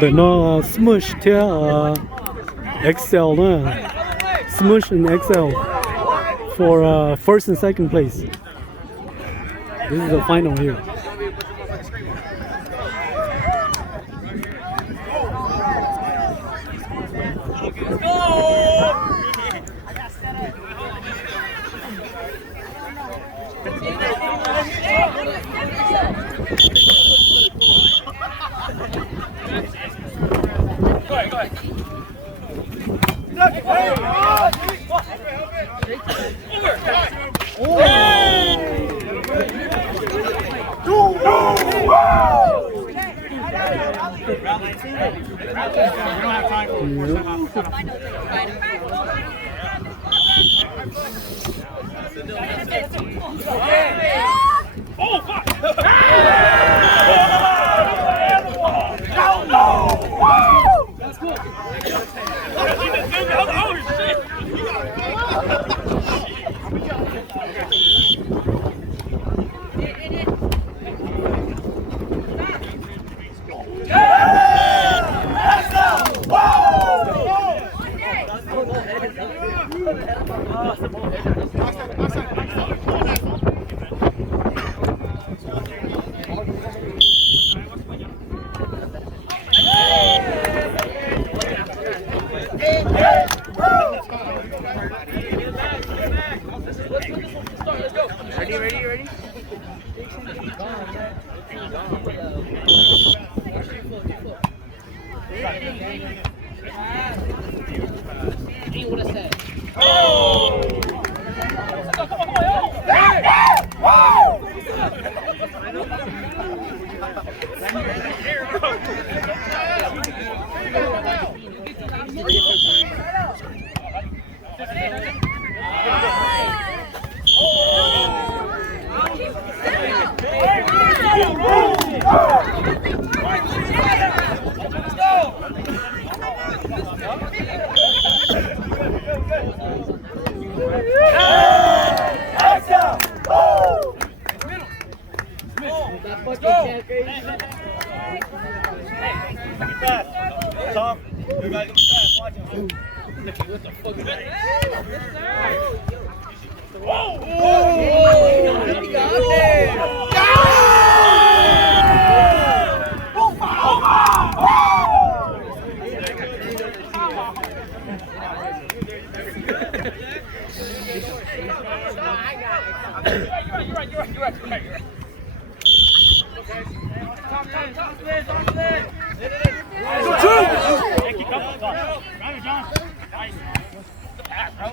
Để nó Smoosh theo Excel nữa. Smoosh and Excel for first and second place. This is the final here. Tom, you guys go fast. Watch him. What the fuck is that? Whoa! Whoa! He got there! You're right. Top, please. Go two! Hey, keep up, Tom. Grab it, John. Nice. The pass, bro.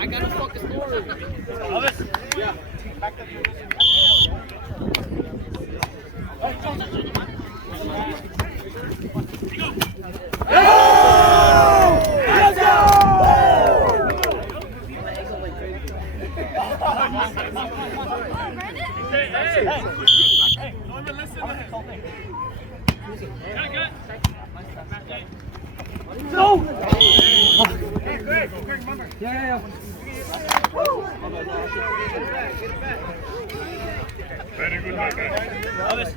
I gotta fucking score. Elvis? Yeah. Back up. Hey, don't even listen to him. No! Hey, Greg, remember. Yeah. Very good, my guy. Elvis.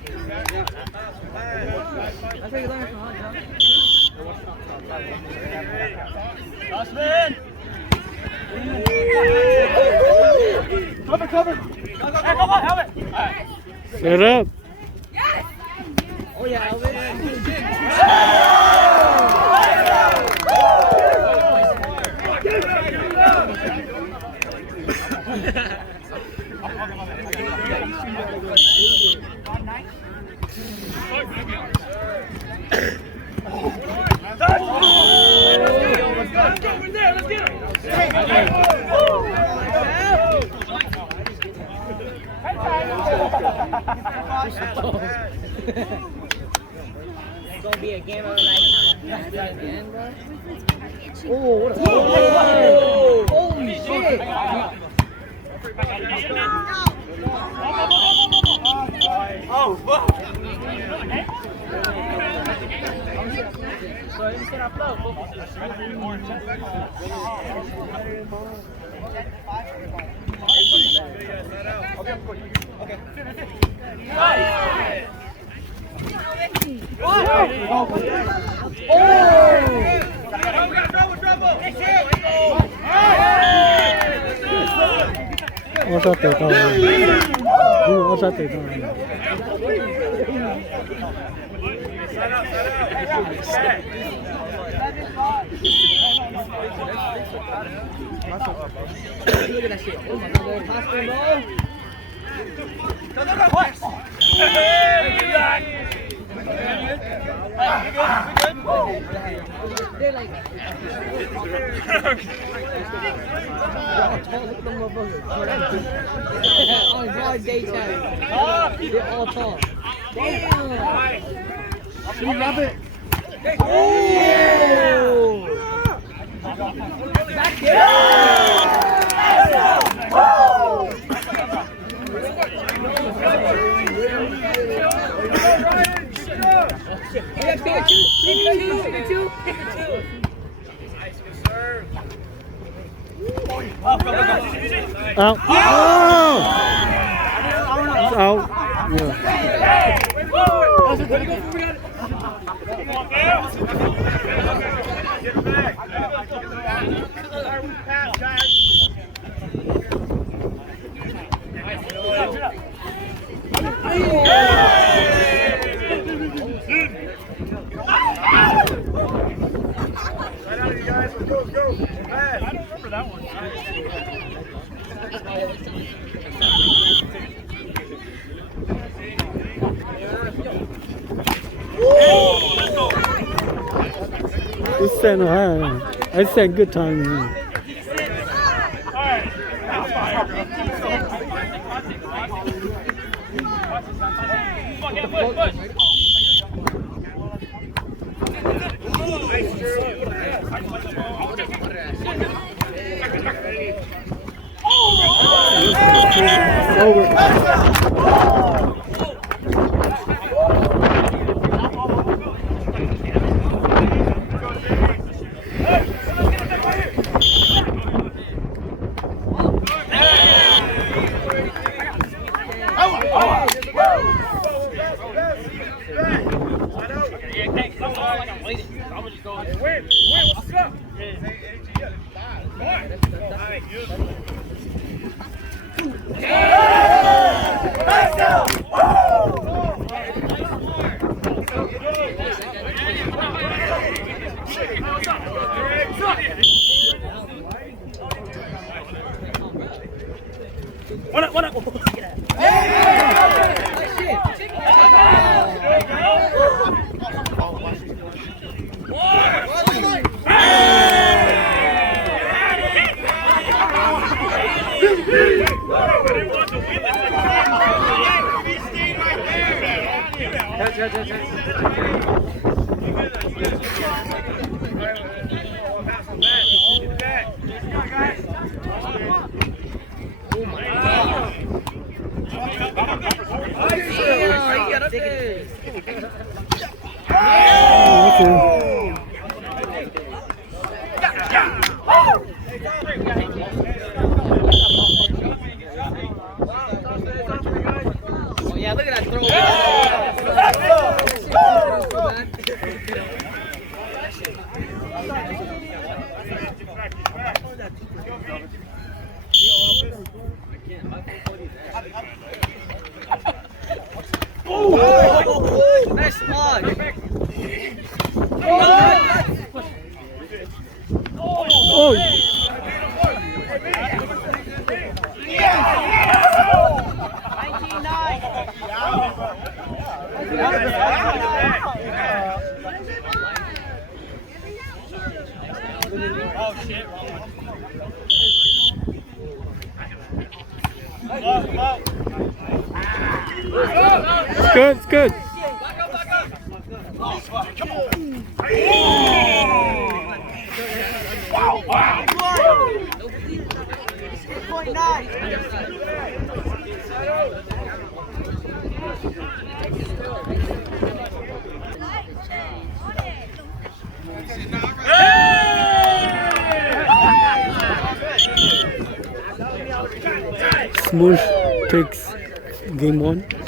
That's how you learn from Osman! Cover! Hey, come on, helmet! Alright. Set up. Yes! Oh, yeah, Elvis. It's gonna be a game of a lifetime. Oh, what a holy shit! Oh, fuck! So let me set our flow.我说得到了，我说得到了。Look at that shit. Oh my god, little hospital, bro. They're like, look at them motherfuckers. On broad daytime. They're all tall. Damn. You love it. Oh! Back there. Pikachu! Out. Oh! Out. Yeah. It's set high. I said good time. Over. Yeah, look at that throw. Oh, nice spot. Oh shit, wrong one. Come on. It's good, it's good. Smoosh takes game 1.